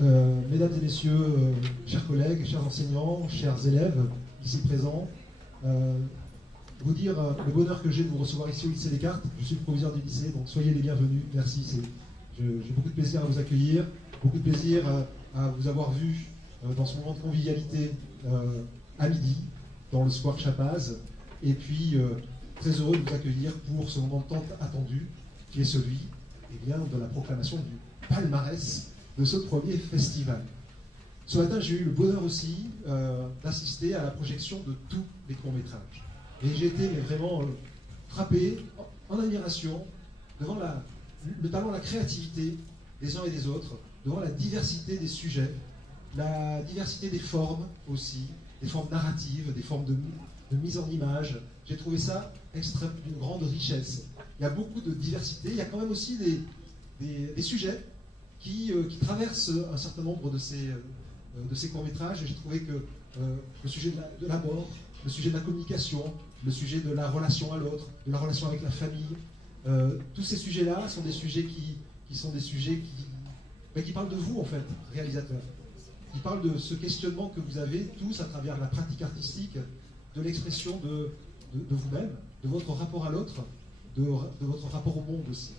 Mesdames et messieurs, chers collègues, chers enseignants, chers élèves ici présents, vous dire le bonheur que j'ai de vous recevoir ici au lycée Descartes. Je suis le proviseur du lycée, donc soyez les bienvenus. Merci. J'ai beaucoup de plaisir à vous accueillir, beaucoup de plaisir à vous avoir vu dans ce moment de convivialité à midi, dans le square Chapaz. Et puis, très heureux de vous accueillir pour ce moment tant attendu, qui est celui de la proclamation du palmarès de ce premier festival. Ce matin, j'ai eu le bonheur aussi d'assister à la projection de tous les courts-métrages. Et j'ai été vraiment frappé, en admiration, devant le talent, la créativité des uns et des autres, devant la diversité des sujets, la diversité des formes aussi, des formes narratives, des formes de mise en image. J'ai trouvé ça d'une grande richesse. Il y a beaucoup de diversité, il y a quand même aussi des sujets qui traversent un certain nombre de ces courts-métrages. Et j'ai trouvé que le sujet de la mort, le sujet de la communication, le sujet de la relation à l'autre, de la relation avec la famille, tous ces sujets-là sont des sujets qui parlent de vous, en fait, réalisateurs. Qui parlent de ce questionnement que vous avez tous à travers la pratique artistique, de l'expression de vous-même, de votre rapport à l'autre, de votre rapport au monde aussi.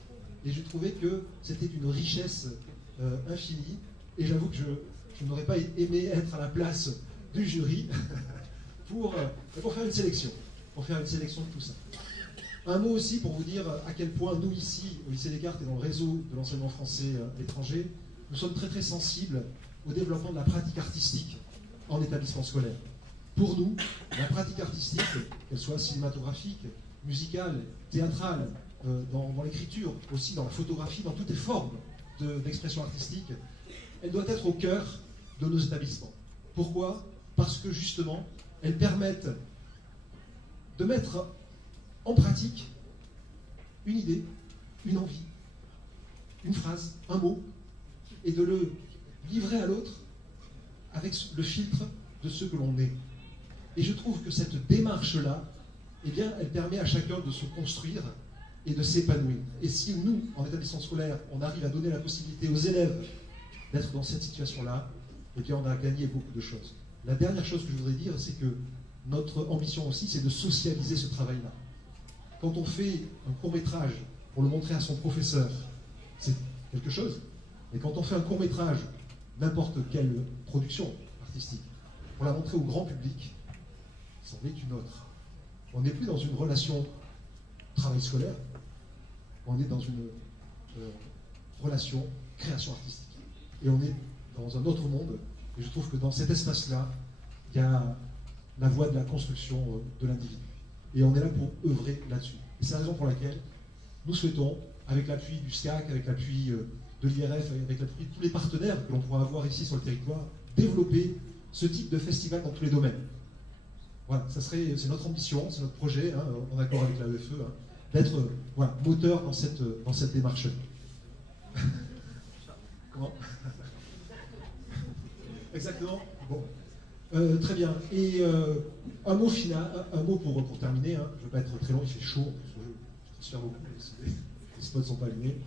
Et je trouvais que c'était une richesse infinie. Et j'avoue que je n'aurais pas aimé être à la place du jury pour faire une sélection. Pour faire une sélection de tout ça. Un mot aussi pour vous dire à quel point nous ici, au lycée Descartes et dans le réseau de l'enseignement français à l'étranger, nous sommes très très sensibles au développement de la pratique artistique en établissement scolaire. Pour nous, la pratique artistique, qu'elle soit cinématographique, musicale, théâtrale, dans l'écriture, aussi dans la photographie, dans toutes les formes d'expression artistique, elle doit être au cœur de nos établissements. Pourquoi? Parce que justement, elles permettent de mettre en pratique une idée, une envie, une phrase, un mot, et de le livrer à l'autre avec le filtre de ce que l'on est. Et je trouve que cette démarche-là, eh bien, elle permet à chacun de se construire et de s'épanouir. Et si nous, en établissement scolaire, on arrive à donner la possibilité aux élèves d'être dans cette situation-là, eh bien, on a gagné beaucoup de choses. La dernière chose que je voudrais dire, c'est que notre ambition aussi, c'est de socialiser ce travail-là. Quand on fait un court-métrage pour le montrer à son professeur, c'est quelque chose. Mais quand on fait un court-métrage, n'importe quelle production artistique, pour la montrer au grand public, c'en est une autre. On n'est plus dans une relation travail scolaire, on est dans une relation création artistique. Et on est dans un autre monde, et je trouve que dans cet espace-là, il y a la voie de la construction de l'individu. Et on est là pour œuvrer là-dessus. Et c'est la raison pour laquelle nous souhaitons, avec l'appui du SCAC, avec l'appui de l'IRF, avec l'appui de tous les partenaires que l'on pourra avoir ici sur le territoire, développer ce type de festival dans tous les domaines. Voilà, c'est notre ambition, c'est notre projet, hein, en accord avec la l'AEFE, hein, d'être moteur dans cette démarche. Comment? Exactement. Bon. Très bien. Et un mot final, un mot pour terminer. Hein. Je ne veux pas être très long, il fait chaud. Je transpire beaucoup, les spots ne sont pas allumés.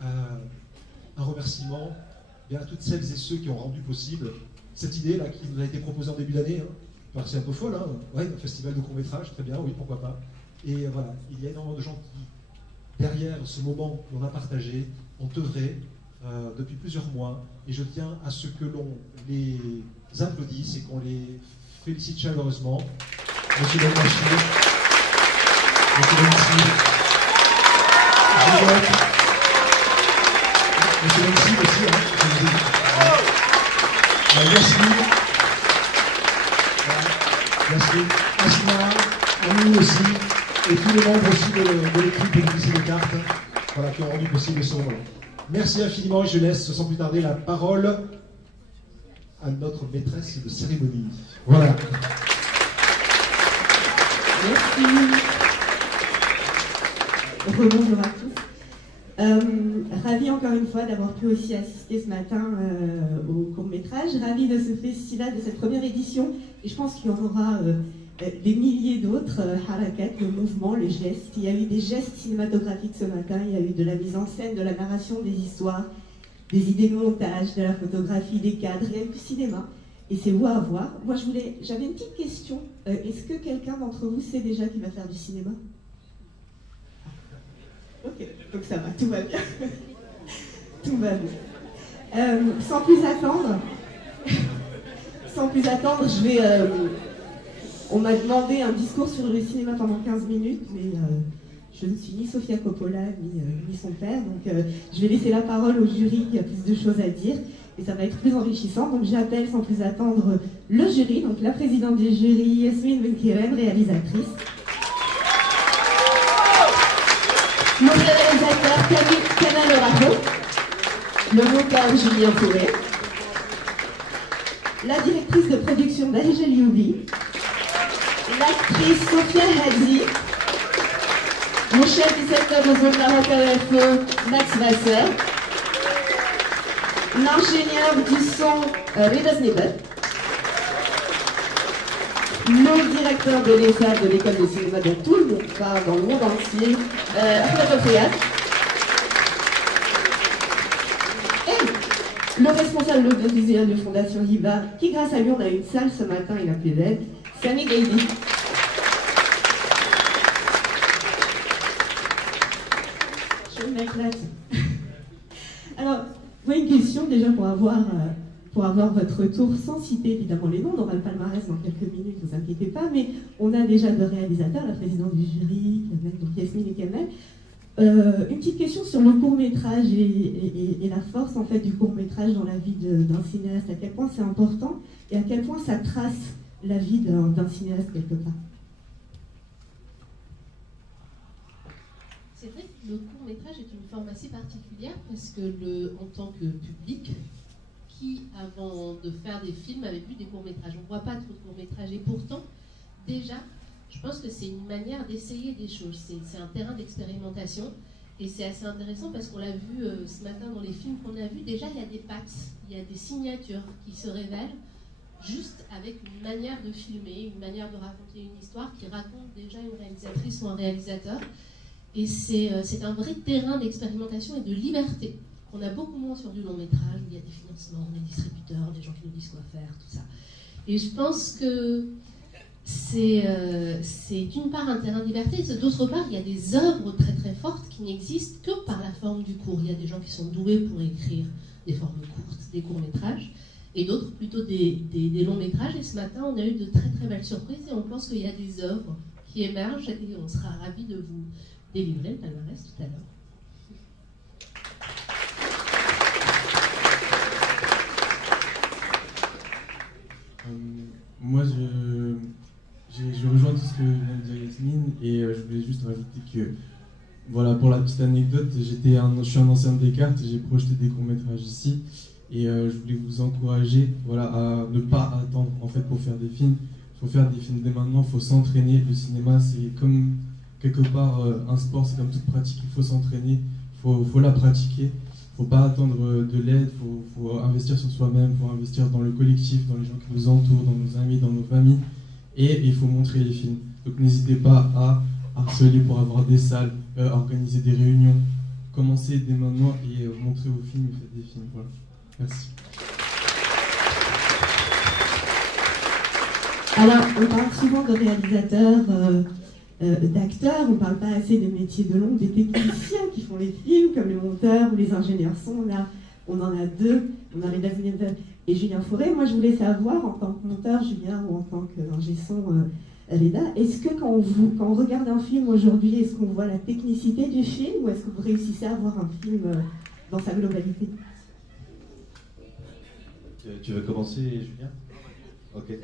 Un remerciement à toutes celles et ceux qui ont rendu possible cette idée-là qui nous a été proposée en début d'année. Hein. C'est un peu folle, hein. Ouais, un festival de court-métrage, très bien, oui, pourquoi pas. Et voilà, il y a énormément de gens qui, derrière ce moment qu'on a partagé, ont œuvré depuis plusieurs mois. Et je tiens à ce que l'on les applaudisse et qu'on les félicite chaleureusement. Monsieur Benachir, Monsieur Benachir, Juliette, Monsieur Benachir aussi, hein, je vous ai dit. Yasmine, Asma, Annie aussi, et tous les membres aussi de l'équipe du lycée Descartes, voilà, qui ont rendu possible ce moment. Merci infiniment et je laisse sans plus tarder la parole à notre maîtresse de cérémonie. Voilà. Merci. Bonjour à tous. Ravi encore une fois d'avoir pu aussi assister ce matin au court-métrage. Ravi de ce festival, de cette première édition. Et je pense qu'il y en aura des milliers d'autres, harakat, le mouvement, les gestes. Il y a eu des gestes cinématographiques ce matin, il y a eu de la mise en scène, de la narration des histoires, des idées de montage, de la photographie, des cadres, rien que du cinéma. Et c'est beau à voir. Moi, j'avais une petite question. Est-ce que quelqu'un d'entre vous sait déjà qu'il va faire du cinéma? Ok, donc ça va, tout va bien. Tout va bien. Sans plus attendre, je vais... on m'a demandé un discours sur le cinéma pendant 15 minutes, mais je ne suis ni Sofia Coppola, ni son père, donc je vais laisser la parole au jury, il y a plus de choses à dire, et ça va être plus enrichissant. Donc j'appelle sans plus attendre le jury, donc la présidente du jury, Yasmine Benkiren, réalisatrice. Le réalisateur Kamel Oraho, le monteur Julien Fourré, la directrice de production Dalijel Youbi, l'actrice Sofia Hadi, mon chef du secteur de zone Maroc AEFE, Max Wasser, l'ingénieur du son Rida Snibet, le directeur de l'ESA de l'école de cinéma dont tout le monde parle dans le monde entier, Ahmed Ofriat, et le responsable de l'audiovisuel de Fondation Hiba, qui grâce à lui on a une salle ce matin, il a plus d'aide, Sami Gaïdi. Je m'éclate. Alors, moi une question déjà pour avoir votre tour, sans citer évidemment les noms, on aura le palmarès dans quelques minutes, ne vous inquiétez pas, mais on a déjà deux réalisateurs, la présidente du jury, donc Yasmine et Kamel. Une petite question sur le court-métrage et la force en fait du court-métrage dans la vie d'un cinéaste, à quel point c'est important et à quel point ça trace la vie d'un cinéaste quelque part. C'est vrai que le court-métrage est une forme assez particulière parce que en tant que public, qui avant de faire des films avait vu des courts-métrages? On ne voit pas trop de courts-métrages et pourtant, déjà, je pense que c'est une manière d'essayer des choses. C'est un terrain d'expérimentation et c'est assez intéressant parce qu'on l'a vu ce matin dans les films qu'on a vus. Déjà, il y a des pattes, il y a des signatures qui se révèlent juste avec une manière de filmer, une manière de raconter une histoire qui raconte déjà une réalisatrice ou un réalisateur. Et c'est un vrai terrain d'expérimentation et de liberté qu'on a beaucoup moins sur du long métrage, où il y a des financements, des distributeurs, des gens qui nous disent quoi faire, tout ça. Et je pense que c'est d'une part un terrain de liberté, et d'autre part, il y a des œuvres très très fortes qui n'existent que par la forme du court. Il y a des gens qui sont doués pour écrire des formes courtes, des courts-métrages, et d'autres plutôt des longs métrages. Et ce matin, on a eu de très très belles surprises, et on pense qu'il y a des œuvres qui émergent, et on sera ravis de vous délivrer le palmarès tout à l'heure. Moi, je rejoins tout ce que vient de dire Yasmine et je voulais juste rajouter que, voilà, pour la petite anecdote, je suis un ancien de Descartes et j'ai projeté des courts-métrages ici et je voulais vous encourager, voilà, à ne pas attendre en fait pour faire des films. Il faut faire des films dès maintenant, il faut s'entraîner. Le cinéma, c'est comme quelque part un sport, c'est comme toute pratique, il faut s'entraîner, il faut la pratiquer. Il ne faut pas attendre de l'aide, il faut investir sur soi-même, il faut investir dans le collectif, dans les gens qui nous entourent, dans nos amis, dans nos familles. Et il faut montrer les films. Donc n'hésitez pas à harceler pour avoir des salles, organiser des réunions. Commencez dès maintenant et montrez vos films et faites des films. Voilà. Merci. Alors, on parle souvent de réalisateurs, d'acteurs, on ne parle pas assez des métiers de l'ombre, des techniciens qui font les films, comme les monteurs ou les ingénieurs son. Là, on en a deux, on a Rida Snibet et Julien Fourré. Moi, je voulais savoir, en tant que monteur, Julien, ou en tant qu'ingé son, Rida, est-ce que quand on regarde un film aujourd'hui, est-ce qu'on voit la technicité du film ou est-ce que vous réussissez à voir un film dans sa globalité? Tu veux commencer, Julien? Ok.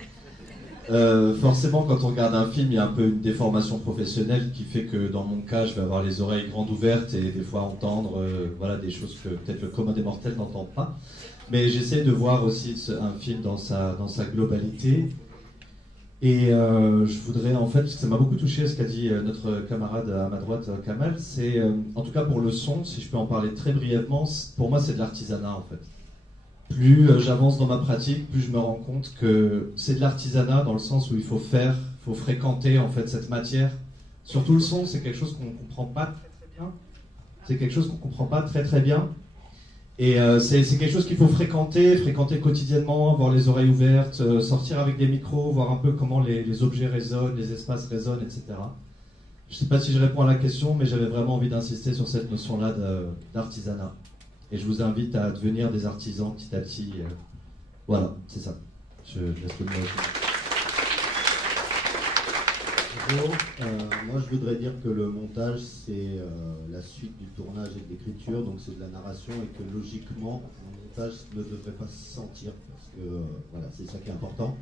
Forcément, quand on regarde un film, il y a un peu une déformation professionnelle qui fait que dans mon cas, je vais avoir les oreilles grandes ouvertes et des fois entendre voilà, des choses que peut-être le commun des mortels n'entend pas. Mais j'essaie de voir aussi un film dans sa globalité. Et je voudrais, en fait, parce que ça m'a beaucoup touché ce qu'a dit notre camarade à ma droite, Kamel, c'est, en tout cas pour le son, si je peux en parler très brièvement, pour moi c'est de l'artisanat en fait. Plus j'avance dans ma pratique, plus je me rends compte que c'est de l'artisanat dans le sens où il faut fréquenter en fait cette matière. Surtout le son, c'est quelque chose qu'on ne comprend pas très très bien. C'est quelque chose qu'on ne comprend pas très très bien. Et c'est quelque chose qu'il faut fréquenter quotidiennement, avoir les oreilles ouvertes, sortir avec des micros, voir un peu comment les objets résonnent, les espaces résonnent, etc. Je ne sais pas si je réponds à la question, mais j'avais vraiment envie d'insister sur cette notion-là d'artisanat. Et je vous invite à devenir des artisans petit à petit. Voilà, c'est ça. Je laisse le mot. Moi, je voudrais dire que le montage, c'est la suite du tournage et de l'écriture, donc c'est de la narration, et que logiquement, un montage ne devrait pas se sentir, parce que voilà, c'est ça qui est important.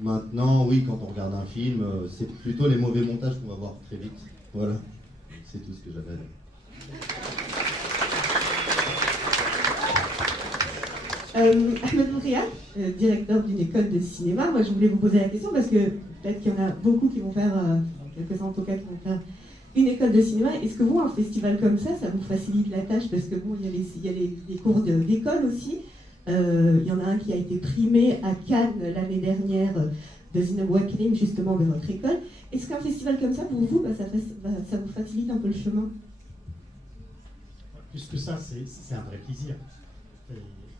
Maintenant, oui, quand on regarde un film, c'est plutôt les mauvais montages qu'on va voir très vite. Voilà, c'est tout ce que j'avais à dire. Ahmed Mouria, directeur d'une école de cinéma, moi je voulais vous poser la question parce que peut-être qu'il y en a beaucoup qui vont faire, quelques-uns en tout cas, qui vont faire une école de cinéma. Est-ce que vous, un festival comme ça vous facilite la tâche? Parce que bon, il y a les cours d'école aussi. Il y en a un qui a été primé à Cannes l'année dernière de Zineb Wakilim, justement de votre école. Est-ce qu'un festival comme ça, pour vous, ça vous facilite un peu le chemin? Plus que ça, c'est un vrai plaisir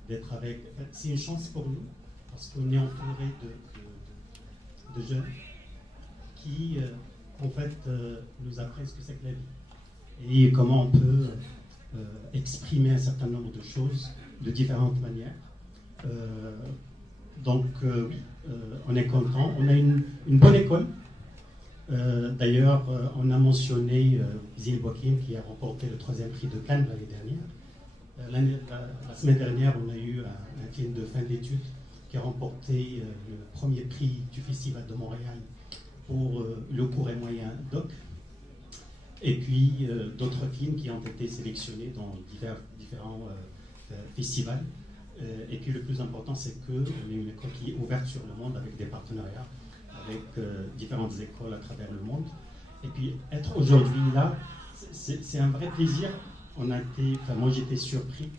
d'être avec. C'est une chance pour nous, parce qu'on est entouré de jeunes qui, en fait, nous apprennent ce que c'est que la vie. Et comment on peut exprimer un certain nombre de choses de différentes manières. Donc, oui, on est content. On a une bonne école. D'ailleurs, on a mentionné Zineb Wakilim qui a remporté le 3e prix de Cannes l'année dernière. La semaine dernière, on a eu un film de fin d'études qui a remporté le 1er prix du Festival de Montréal pour le court et moyen doc. Et puis d'autres films qui ont été sélectionnés dans différents festivals. Et puis le plus important, c'est qu'on est une école qui est ouverte sur le monde avec des partenariats avec différentes écoles à travers le monde. Et puis être aujourd'hui là, c'est un vrai plaisir. Moi j'étais surpris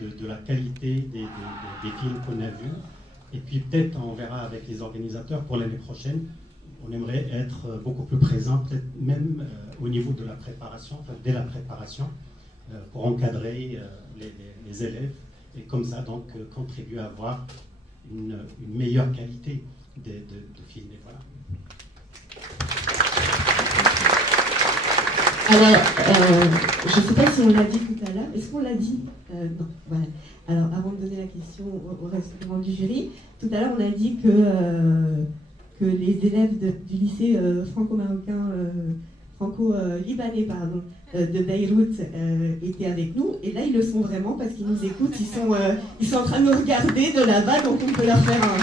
de la qualité des films qu'on a vus. Et puis peut-être on verra avec les organisateurs pour l'année prochaine. On aimerait être beaucoup plus présent, peut-être même au niveau de la préparation, enfin, dès la préparation, pour encadrer les élèves et comme ça donc contribuer à avoir une meilleure qualité de films. Et voilà. Alors, je ne sais pas si on l'a dit tout à l'heure. Est-ce qu'on l'a dit? Non, voilà. Alors, avant de donner la question au reste du jury, tout à l'heure, on a dit que les élèves du lycée franco-marocain, franco-libanais, pardon, de Beyrouth étaient avec nous. Et là, ils le sont vraiment parce qu'ils nous écoutent. Ils sont en train de nous regarder de là-bas, donc on peut leur faire un...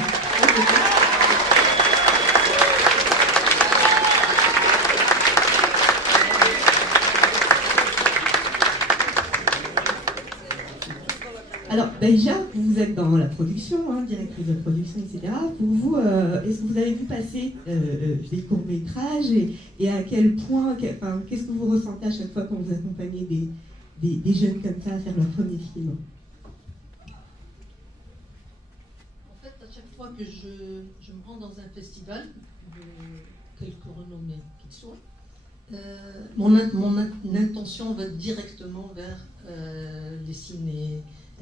Alors, déjà, vous êtes dans la production, directrice de production, etc. Pour vous, est-ce que vous avez vu passer des courts-métrages et à quel point, qu'est-ce que vous ressentez à chaque fois quand vous accompagnez des jeunes comme ça à faire leur premier film? En fait, à chaque fois que je me rends dans un festival, de quelque renommée qu'il soit, mon intention va directement vers les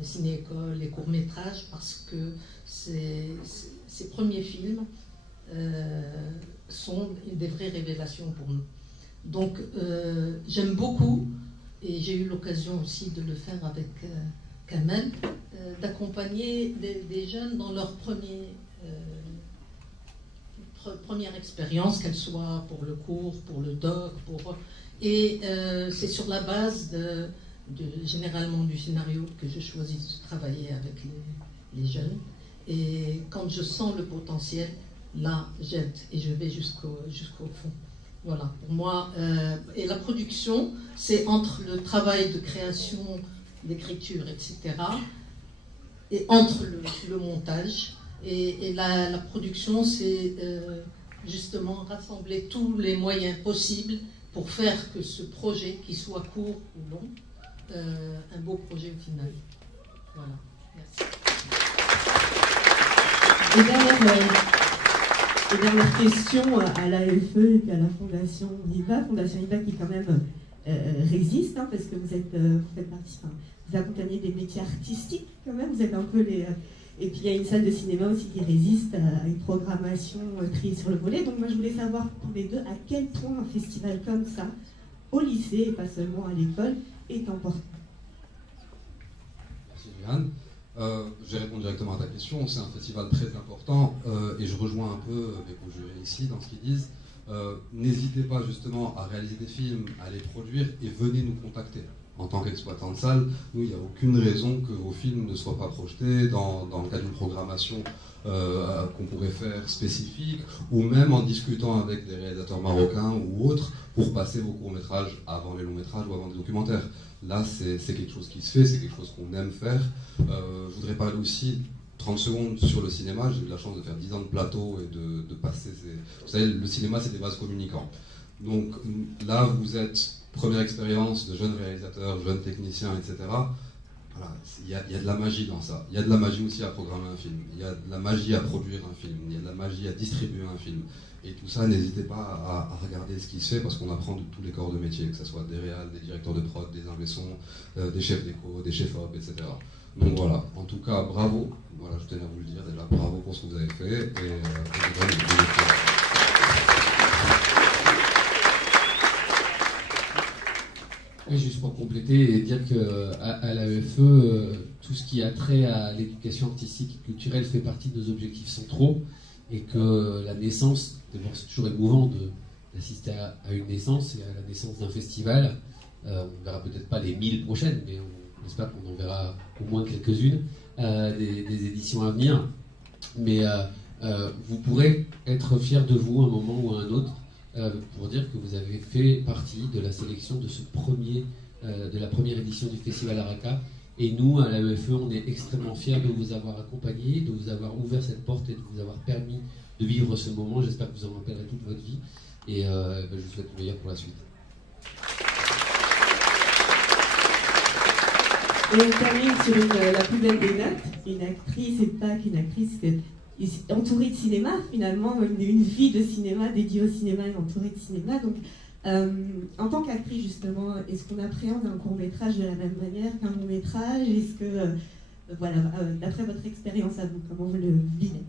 ciné-écoles, les courts-métrages, parce que ces premiers films sont des vraies révélations pour nous. Donc, j'aime beaucoup, et j'ai eu l'occasion aussi de le faire avec Kamel, d'accompagner des jeunes dans leur première expérience, qu'elle soit pour le cours, pour le doc, et c'est sur la base généralement du scénario que je choisis de travailler avec les jeunes. Et quand je sens le potentiel, là, j'aide et je vais jusqu'au fond. Voilà, pour moi. Et la production, c'est entre le travail de création, d'écriture, etc., et entre le montage. Et la production, c'est justement rassembler tous les moyens possibles pour faire que ce projet, qu'il soit court ou long, un beau projet au final. Voilà, merci. Et dernière question à l'AFE et puis à la Fondation IBA qui quand même résiste, hein, parce que vous faites partie, enfin, vous accompagnez des métiers artistiques quand même, vous êtes un peu les... et puis il y a une salle de cinéma aussi qui résiste à une programmation triée sur le volet. Donc moi je voulais savoir pour les deux à quel point un festival comme ça, au lycée et pas seulement à l'école, est important. Merci Juliane. Je vais répondre directement à ta question. C'est un festival très important et je rejoins un peu mes co-jurés ici dans ce qu'ils disent. N'hésitez pas justement à réaliser des films, à les produire et venez nous contacter. En tant qu'exploitant de salle, nous, il n'y a aucune raison que vos films ne soient pas projetés dans le cadre d'une programmation qu'on pourrait faire spécifique, ou même en discutant avec des réalisateurs marocains ou autres pour passer vos courts-métrages avant les longs-métrages ou avant des documentaires. Là, c'est quelque chose qui se fait, c'est quelque chose qu'on aime faire. Je voudrais parler aussi 30 secondes sur le cinéma. J'ai eu la chance de faire 10 ans de plateau et de passer Vous savez, le cinéma, c'est des vases communicants. Donc là, vous êtes première expérience de jeunes réalisateurs, jeunes techniciens, etc. Voilà, il y a de la magie dans ça. Il y a de la magie aussi à programmer un film. Il y a de la magie à produire un film. Il y a de la magie à distribuer un film. Et tout ça, n'hésitez pas à regarder ce qui se fait parce qu'on apprend de tous les corps de métier, que ce soit des réals, des directeurs de prod, des ingé sons, des chefs d'éco, des chefs op, etc. Donc voilà, en tout cas, bravo. Voilà, je tenais à vous le dire déjà, bravo pour ce que vous avez fait. Oui, juste pour compléter et dire qu'à l'AEFE, tout ce qui a trait à l'éducation artistique et culturelle fait partie de nos objectifs centraux et que la naissance, d'abord c'est toujours émouvant d'assister à une naissance et à la naissance d'un festival. On ne verra peut-être pas les 1000 prochaines, mais on espère qu'on en verra au moins quelques-unes des éditions à venir. Mais vous pourrez être fiers de vous à un moment ou à un autre pour dire que vous avez fait partie de la sélection de de la première édition du Festival Araka. Et nous, à l'AEFE, on est extrêmement fiers de vous avoir accompagné, de vous avoir ouvert cette porte et de vous avoir permis de vivre ce moment. J'espère que vous en rappellerez toute votre vie. Et je vous souhaite le meilleur pour la suite. Et on termine sur la plus belle des notes. Une actrice, et pas qu'une actrice, entourée de cinéma, finalement, une vie de cinéma dédiée au cinéma et entourée de cinéma. Donc, en tant qu'actrice, justement, est-ce qu'on appréhende un court-métrage de la même manière qu'un long-métrage? Est-ce que, voilà, d'après votre expérience à vous, comment vous le vivez?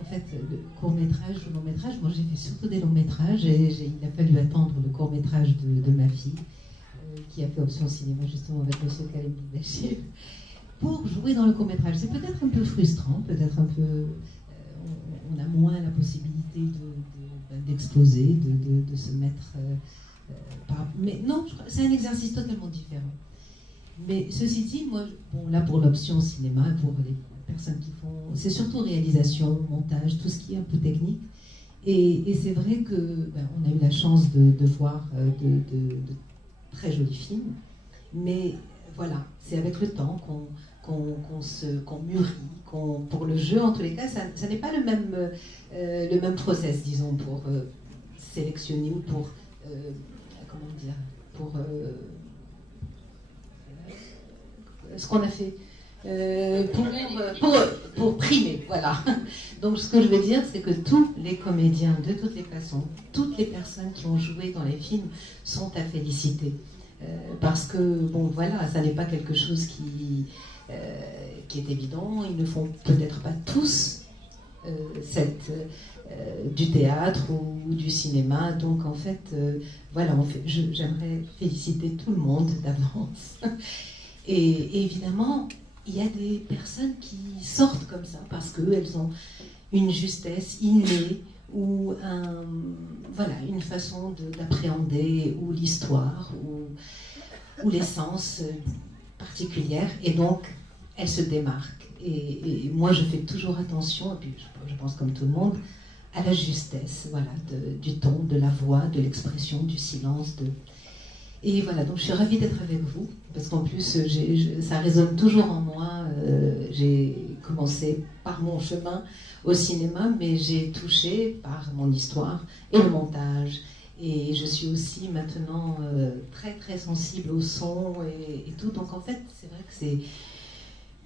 En fait, le court-métrage ou long-métrage, moi j'ai fait surtout des longs-métrages et il a fallu attendre le court-métrage de ma fille, qui a fait option cinéma justement avec M. Karim Bachir, pour jouer dans le court-métrage. C'est peut-être un peu frustrant, peut-être un peu... on a moins la possibilité d'exposer, de se mettre... mais non, c'est un exercice totalement différent. Mais ceci dit, moi, bon, là pour l'option cinéma, pour les personnes qui font... C'est surtout réalisation, montage, tout ce qui est un peu technique. Et c'est vrai que on a eu la chance de voir de très jolis films. Mais voilà, c'est avec le temps qu'on mûrit, pour le jeu, en tous les cas, ça n'est pas le même process, disons, pour sélectionner ou pour, comment dire, pour ce qu'on a fait, pour primer, voilà. Donc ce que je veux dire, c'est que tous les comédiens, de toutes les façons, toutes les personnes qui ont joué dans les films sont à féliciter. Parce que, bon, voilà, ça n'est pas quelque chose qui est évident. Ils ne font peut-être pas tous du théâtre ou du cinéma. Donc, en fait, voilà, j'aimerais féliciter tout le monde d'avance. Et évidemment, il y a des personnes qui sortent comme ça parce qu'elles ont une justesse innée ou une façon d'appréhender ou l'histoire ou l'essence particulière, et donc elles se démarquent. Et moi je fais toujours attention, et puis je pense comme tout le monde, à la justesse, voilà, du ton, de la voix, de l'expression, du silence. Et voilà, donc je suis ravie d'être avec vous, parce qu'en plus ça résonne toujours en moi. J'ai commencé par mon chemin au cinéma, mais j'ai touché par mon histoire et le montage. Et je suis aussi maintenant très très sensible au son et tout. Donc en fait, c'est vrai que c'est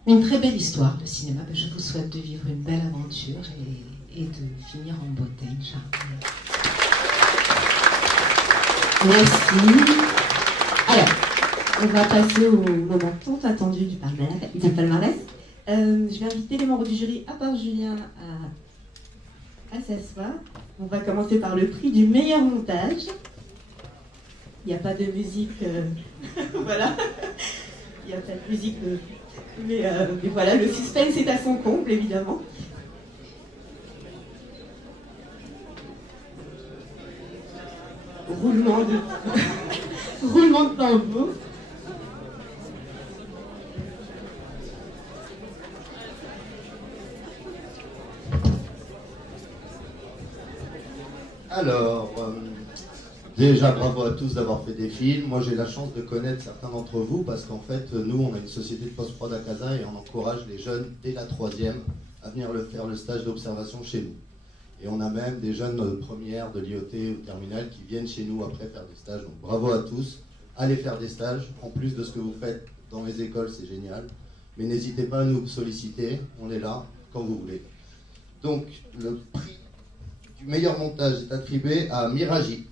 une très belle histoire, le cinéma. Je vous souhaite de vivre une belle aventure et de finir en beauté, Inch'Allah. Merci. Alors, on va passer au moment tant attendu du palmarès. Je vais inviter les membres du jury, à part Julien, à s'asseoir. On va commencer par le prix du meilleur montage. Il n'y a pas de musique, voilà. Il n'y a pas de musique, mais voilà, le suspense est à son comble, évidemment. Roulement de tambour. Alors, déjà bravo à tous d'avoir fait des films. Moi j'ai la chance de connaître certains d'entre vous parce qu'en fait nous on a une société de post-prod à Casa et on encourage les jeunes dès la 3e à venir faire le stage d'observation chez nous. Et on a même des jeunes de première, de l'IOT ou terminale qui viennent chez nous après faire des stages. Donc bravo à tous, allez faire des stages. En plus de ce que vous faites dans les écoles, c'est génial. Mais n'hésitez pas à nous solliciter, on est là quand vous voulez. Donc le prix du meilleur montage est attribué à Miraji.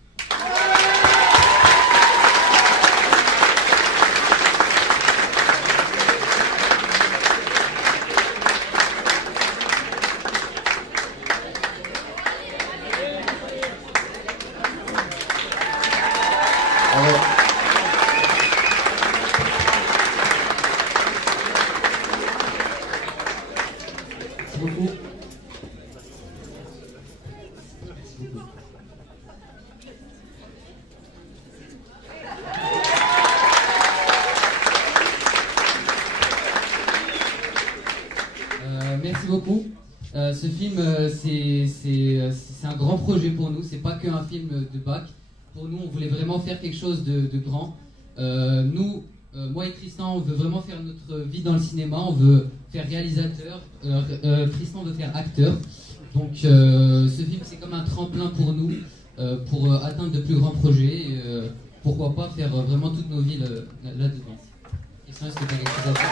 Merci beaucoup. Ce film, c'est un grand projet pour nous. C'est pas qu'un film de bac. Pour nous, on voulait vraiment faire quelque chose de grand. Moi et Tristan, on veut vraiment faire notre vie dans le cinéma. On veut faire réalisateur. Tristan veut faire acteur. Donc, ce film, c'est comme un tremplin pour nous, pour atteindre de plus grands projets. Et, pourquoi pas faire vraiment toutes nos vies là-dedans. Tristan, est-ce que tu as quelque chose à dire?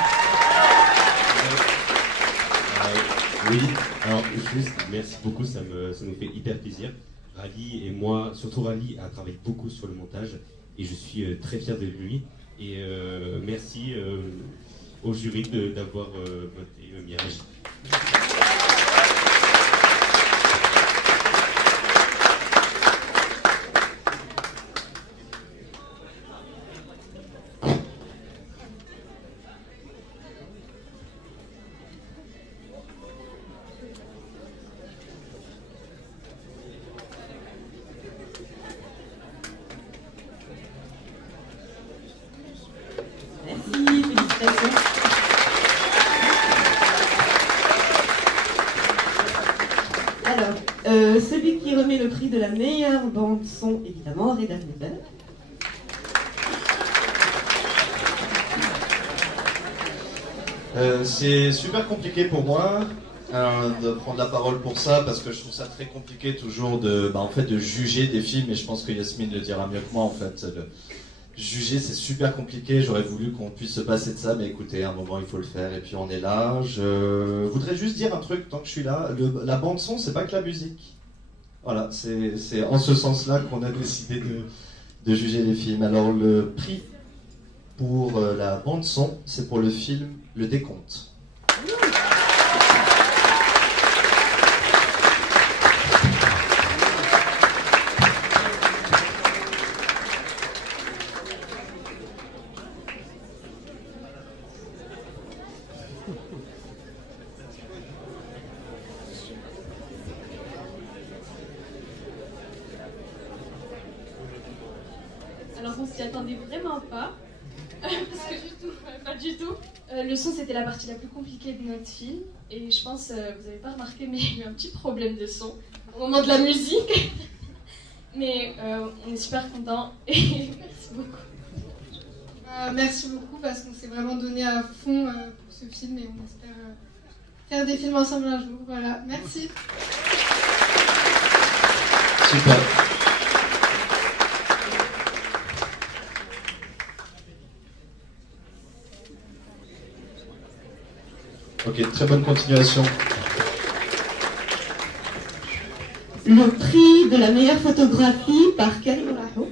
Oui, alors juste, merci beaucoup, ça nous fait hyper plaisir. Rally et moi, surtout Rally, a travaillé beaucoup sur le montage et je suis très fier de lui. Et merci au jury d'avoir voté Miraji. Celui qui remet le prix de la meilleure bande son, évidemment, Reda Weber. C'est super compliqué pour moi de prendre la parole pour ça parce que je trouve ça très compliqué toujours de juger des films et je pense que Yasmine le dira mieux que moi en fait. Juger c'est super compliqué, j'aurais voulu qu'on puisse se passer de ça mais écoutez, à un moment il faut le faire et puis on est là. Je voudrais juste dire un truc tant que je suis là, la bande son c'est pas que la musique. Voilà, c'est en ce sens-là qu'on a décidé de juger les films. Alors le prix pour la bande son, c'est pour le film Le Décompte. Alors on s'y attendait vraiment pas, parce que pas du tout. Le son c'était la partie la plus compliquée de notre film, et je pense, vous n'avez pas remarqué, mais il y a eu un petit problème de son au moment de la musique. Mais on est super contents, et merci beaucoup. Merci beaucoup, parce qu'on s'est vraiment donné à fond pour ce film, et on espère faire des films ensemble un jour. Voilà, merci. Super. Ok, très bonne continuation. Le prix de la meilleure photographie par Karim Raho.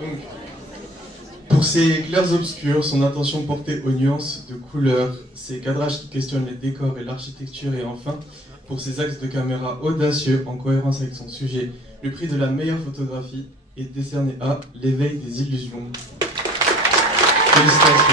Donc, pour ses clairs-obscurs, son attention portée aux nuances de couleurs, ses cadrages qui questionnent les décors et l'architecture, et enfin, pour ses axes de caméra audacieux en cohérence avec son sujet, le prix de la meilleure photographie est décerné à L'éveil des illusions. Félicitations.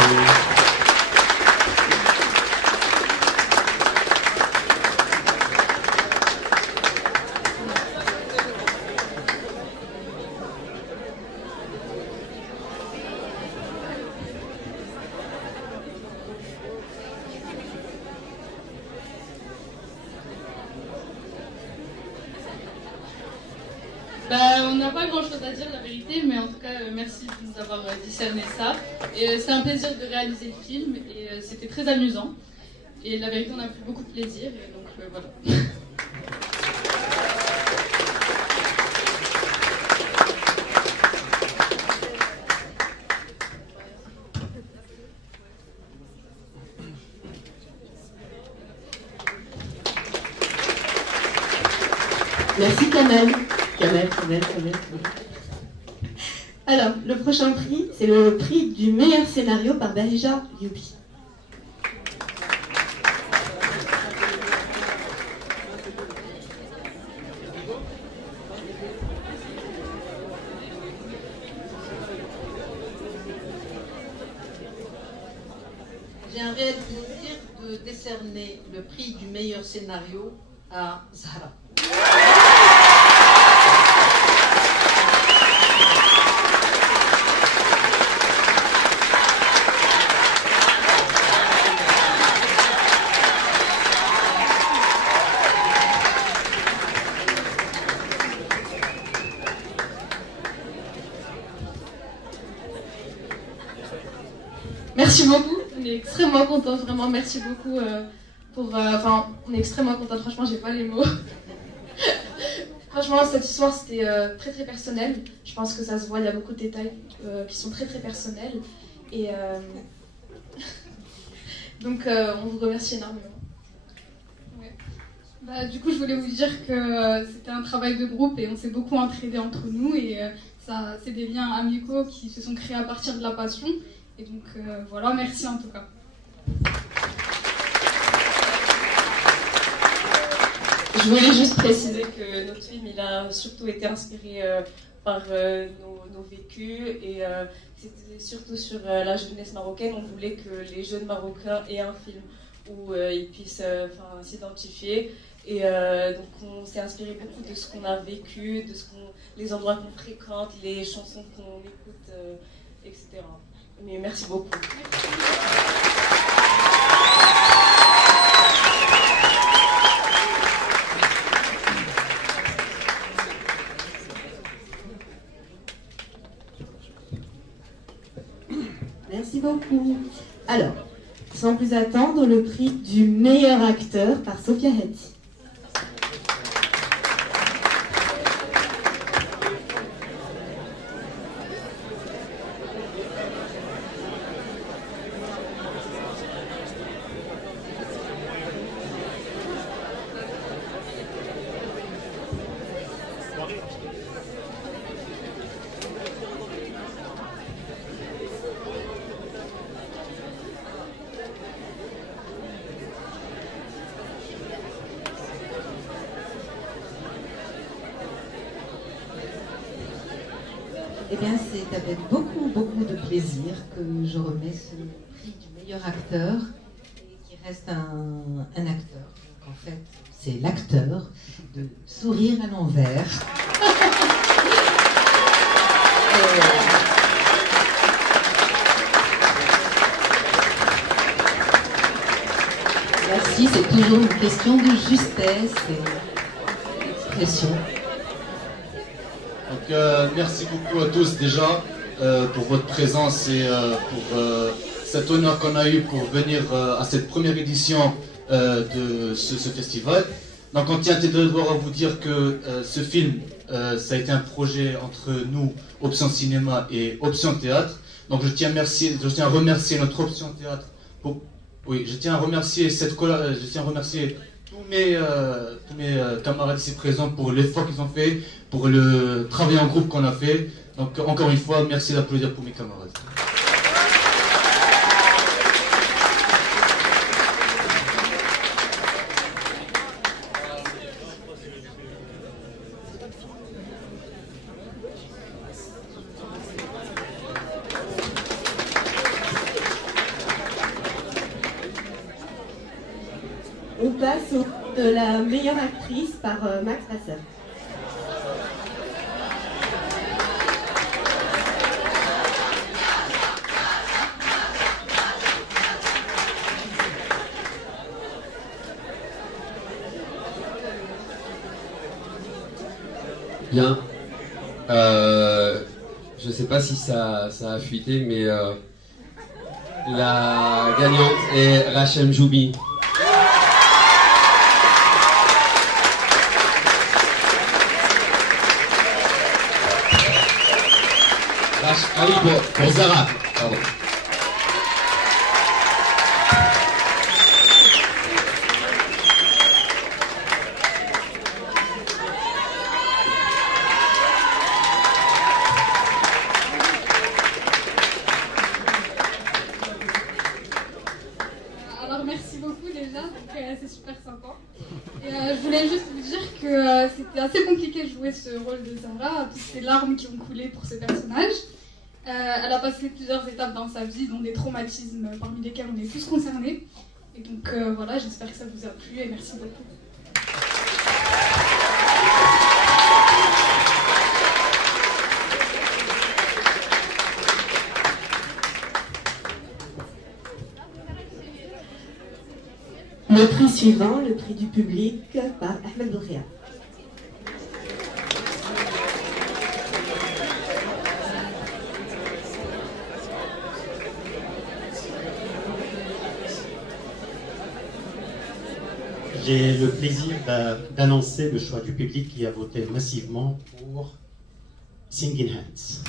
On n'a pas grand chose à dire, la vérité, mais en tout cas, merci de nous avoir discerné ça. Et c'est un plaisir de réaliser le film, et c'était très amusant. Et la vérité, on a pris beaucoup de plaisir, et donc voilà. Merci Kamel. Kamel. Alors, le prochain prix, c'est le prix du meilleur scénario par Berija Youbi. J'ai un réel plaisir de décerner le prix du meilleur scénario à Zahra. Merci beaucoup, on est extrêmement contents, vraiment merci beaucoup on est extrêmement contents, franchement j'ai pas les mots. Franchement cette histoire c'était très très personnel, je pense que ça se voit, il y a beaucoup de détails qui sont très très personnels et donc on vous remercie énormément. Ouais. Du coup je voulais vous dire que c'était un travail de groupe et on s'est beaucoup entraidés entre nous et ça c'est des liens amicaux qui se sont créés à partir de la passion. Et donc voilà, merci en tout cas. Je voulais juste préciser que notre film il a surtout été inspiré par nos vécus et c'était surtout sur la jeunesse marocaine. On voulait que les jeunes Marocains aient un film où ils puissent s'identifier et donc on s'est inspiré beaucoup de ce qu'on a vécu, de les endroits qu'on fréquente, les chansons qu'on écoute, etc. Mais merci beaucoup. Merci beaucoup. Alors, sans plus attendre, le prix du meilleur acteur par Sophia Hatti. Eh bien, c'est avec beaucoup de plaisir que je remets ce prix du meilleur acteur, et qui reste un acteur. Donc, en fait, c'est l'acteur de Sourire à l'envers. Merci, c'est toujours une question de justesse et d'expression. Donc merci beaucoup à tous déjà pour votre présence et pour cet honneur qu'on a eu pour venir à cette première édition de ce festival. Donc on tient d'abord à vous dire que ce film, ça a été un projet entre nous, Option Cinéma et Option Théâtre. Donc je tiens à remercier notre Option Théâtre. Je tiens à remercier tous mes camarades ici présents pour l'effort qu'ils ont fait, pour le travail en groupe qu'on a fait. Donc encore une fois, merci d'applaudir pour mes camarades. On passe au de la meilleure actrice par Max Vasseur. Bien. Je sais pas si ça a fuité, mais la gagnante est Rachem Joubi. Ah oui, pour Zara, pardon. Alors merci beaucoup déjà, c'est super sympa. Et je voulais juste vous dire que c'était assez compliqué de jouer ce rôle de Zara, toutes ces larmes qui ont coulé pour ce personnage. Elle a passé plusieurs étapes dans sa vie, dont des traumatismes parmi lesquels on est tous concernés. Et donc voilà, j'espère que ça vous a plu et merci beaucoup. Le prix suivant, le prix du public par Ahmed Boukhia. J'ai le plaisir d'annoncer le choix du public qui a voté massivement pour Singing Hands.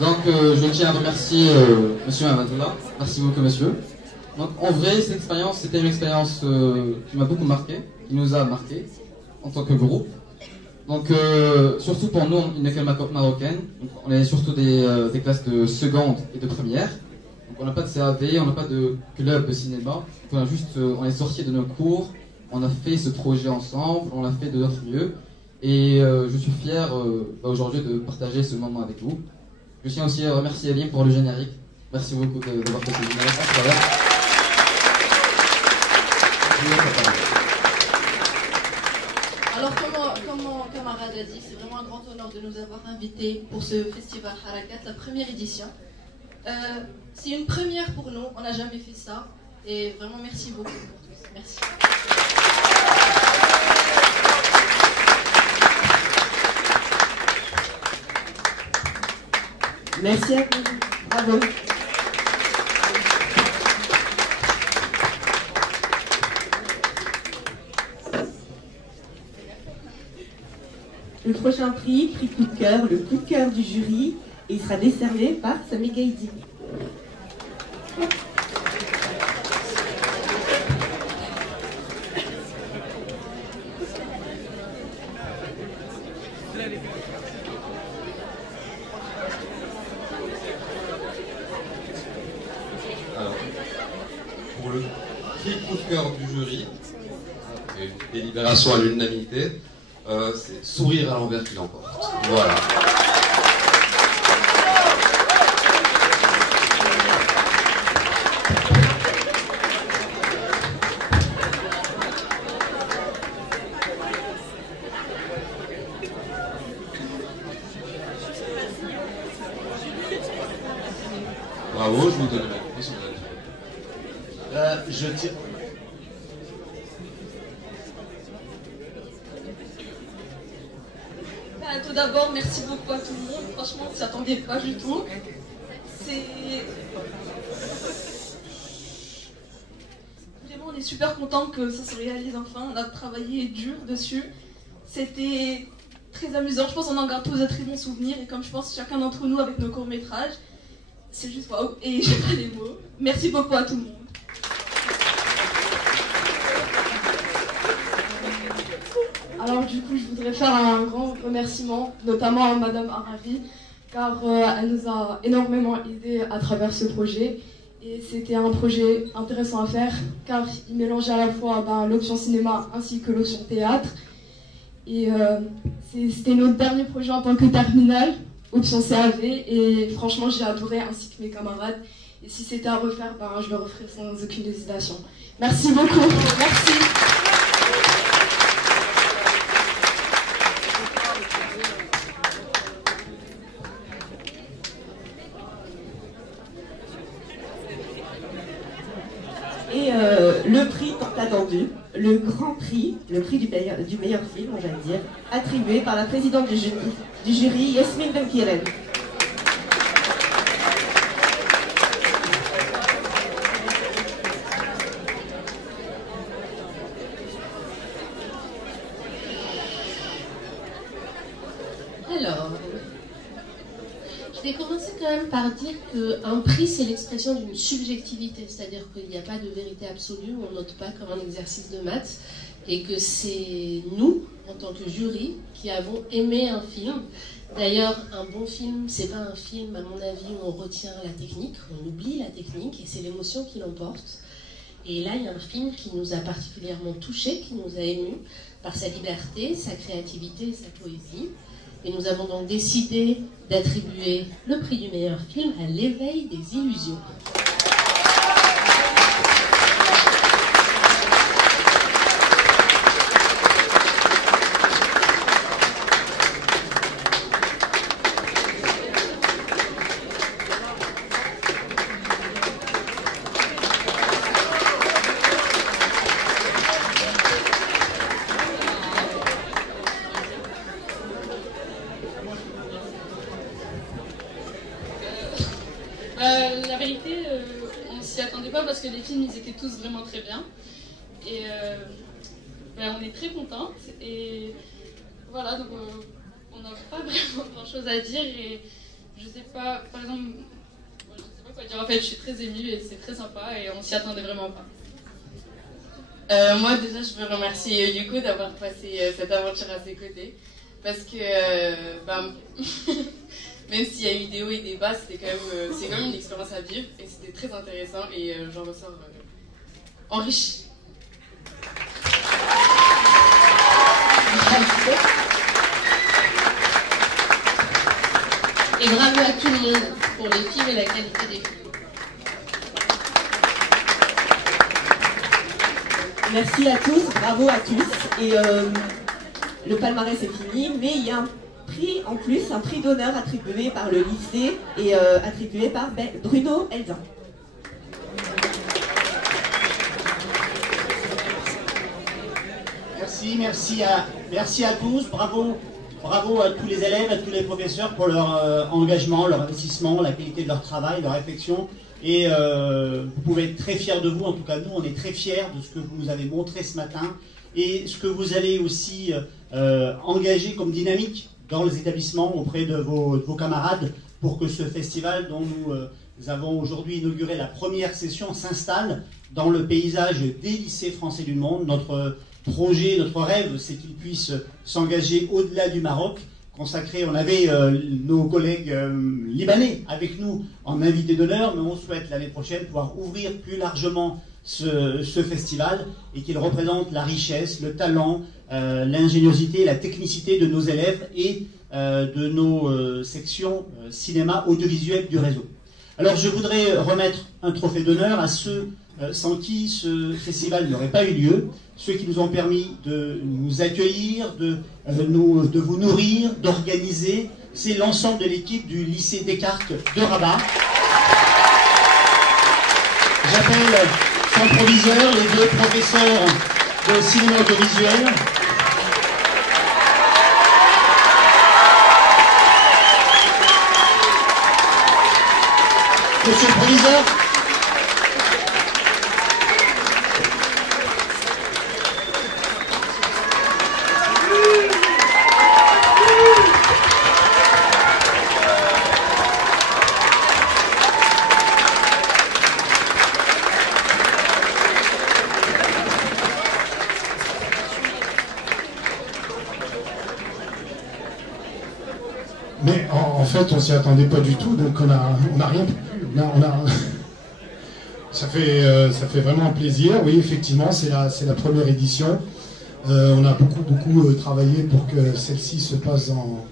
Donc je tiens à remercier monsieur Amadoula. Merci beaucoup monsieur. Donc en vrai cette expérience c'était une expérience qui m'a beaucoup marqué, qui nous a marqué en tant que groupe. Donc surtout pour nous une école marocaine, donc, on est surtout des classes de seconde et de première. Donc on n'a pas de CAV, on n'a pas de club de cinéma. Donc, on est sortis de nos cours, on a fait ce projet ensemble, on l'a fait de notre mieux. Et je suis fier aujourd'hui de partager ce moment avec vous. Je tiens aussi à remercier Elim pour le générique. Merci beaucoup d'avoir fait ce générique. Alors, comme mon camarade a dit, c'est vraiment un grand honneur de nous avoir invités pour ce festival Harakat, la première édition. C'est une première pour nous, on n'a jamais fait ça. Et vraiment, merci beaucoup pour tous. Merci. Merci à vous. Bravo. Le prochain prix, prix coup de cœur, le coup de cœur du jury, et il sera décerné par Sami Gaïdi. Alors, pour le prix coup de cœur du jury, et une délibération à l'unanimité, c'est Sourire à l'envers qui l'emporte. Voilà. Bravo, je vous donne la question. Je tire. Tout d'abord, merci beaucoup à tout le monde. Franchement, on ne s'y attendait pas du tout. Vraiment, on est super content que ça se réalise enfin. On a travaillé dur dessus. C'était très amusant. Je pense qu'on en garde tous de très bons souvenirs. Et comme je pense chacun d'entre nous avec nos courts-métrages, c'est juste waouh. Et j'ai pas les mots. Merci beaucoup à tout le monde. Alors du coup, je voudrais faire un grand remerciement, notamment à Madame Aravi, car elle nous a énormément aidés à travers ce projet. Et c'était un projet intéressant à faire, car il mélangeait à la fois l'option cinéma ainsi que l'option théâtre. Et c'était notre dernier projet en tant que terminale, option CAV, et franchement j'ai adoré, ainsi que mes camarades. Et si c'était à refaire, je le referais sans aucune hésitation. Merci beaucoup. Merci. Et le prix tant attendu, le grand prix, le prix du meilleur film, on va dire, attribué par la présidente du jury, Yasmine Benkiren. Alors, je vais commencer quand même par dire qu'un prix, c'est l'expression d'une subjectivité, c'est-à-dire qu'il n'y a pas de vérité absolue, on ne note pas comme un exercice de maths, et que c'est nous, en tant que jury, qui avons aimé un film. D'ailleurs, un bon film, c'est pas un film, à mon avis, où on retient la technique, on oublie la technique, et c'est l'émotion qui l'emporte. Et là, il y a un film qui nous a particulièrement touchés, qui nous a émus par sa liberté, sa créativité et sa poésie. Et nous avons donc décidé d'attribuer le prix du meilleur film à L'éveil des illusions. La vérité, on ne s'y attendait pas parce que les films, ils étaient tous vraiment très bien. Et on est très contents. Et voilà, donc on n'a pas vraiment grand-chose à dire. Et je sais pas, par exemple, je sais pas quoi dire. En fait, je suis très émue et c'est très sympa et on s'y attendait vraiment pas. Moi, déjà, je veux remercier Yuko d'avoir passé cette aventure à ses côtés. Parce que, même s'il y a eu des hauts et des bas, c'est quand même une expérience à vivre. Et c'était très intéressant et j'en ressors enrichi. Et bravo à tout le monde pour les films et la qualité des films. Merci à tous, bravo à tous. Et le palmarès est fini, mais il y a un prix en plus, un prix d'honneur attribué par le lycée et attribué par Bruno Elzin. Merci à tous, bravo à tous les élèves, à tous les professeurs pour leur engagement, leur investissement, la qualité de leur travail, leur réflexion. Et vous pouvez être très fiers de vous, en tout cas nous on est très fiers de ce que vous nous avez montré ce matin et ce que vous avez aussi engagé comme dynamique dans les établissements auprès de vos camarades pour que ce festival dont nous avons aujourd'hui inauguré la première session s'installe dans le paysage des lycées français du monde. Notre projet, notre rêve, c'est qu'il puisse s'engager au-delà du Maroc, consacré, on avait nos collègues libanais avec nous en invité d'honneur, mais on souhaite l'année prochaine pouvoir ouvrir plus largement ce festival et qu'il représente la richesse, le talent, l'ingéniosité, la technicité de nos élèves et de nos sections cinéma audiovisuel du réseau. Alors je voudrais remettre un trophée d'honneur à ceux sans qui ce festival n'aurait pas eu lieu, ceux qui nous ont permis de nous accueillir, de vous nourrir, d'organiser. C'est l'ensemble de l'équipe du lycée Descartes de Rabat. J'appelle son proviseur, les deux professeurs de cinéma audiovisuel. Monsieur le proviseur. Mais en fait, on s'y attendait pas du tout, donc on a rien pu. Ça fait vraiment plaisir. Oui, effectivement, c'est la première édition. On a beaucoup travaillé pour que celle-ci se passe dans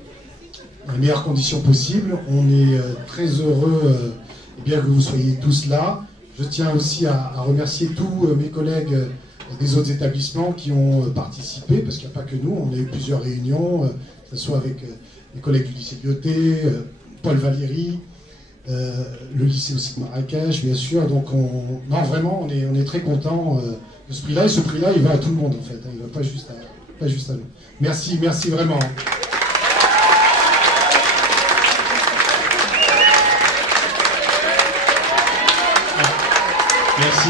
les meilleures conditions possibles. On est très heureux bien que vous soyez tous là. Je tiens aussi à remercier tous mes collègues des autres établissements qui ont participé, parce qu'il n'y a pas que nous, on a eu plusieurs réunions, que ce soit avec les collègues du lycée Lyoté, Paul Valéry, le lycée aussi de Marrakech, bien sûr. Donc non, vraiment, on est très contents de ce prix-là, et ce prix-là, il va à tout le monde, en fait. Il ne va pas juste à nous. Merci vraiment.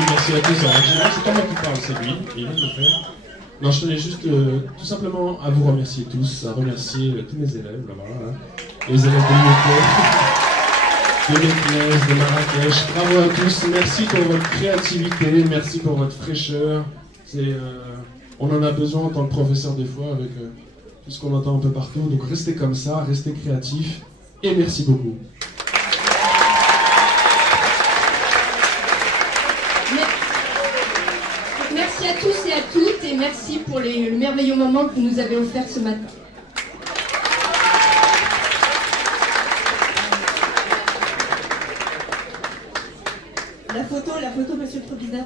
Merci à tous. Alors, c'est pas moi qui parle, c'est lui, il vient de le faire. Non, je tenais juste tout simplement à vous remercier tous, à remercier tous mes élèves, là, voilà, les élèves de Meknès, de Marrakech. Bravo à tous, merci pour votre créativité, merci pour votre fraîcheur. On en a besoin en tant que professeur des fois, avec tout ce qu'on entend un peu partout. Donc restez comme ça, restez créatifs, et merci beaucoup. Merci à tous et à toutes, et merci pour le merveilleux moment que vous nous avez offert ce matin. La photo, monsieur le proviseur.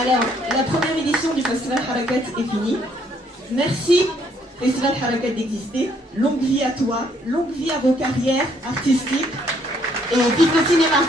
Alors, la première édition du Festival Harakat est finie. Merci, Festival Harakat d'exister. Longue vie à toi, longue vie à vos carrières artistiques et vive le cinéma.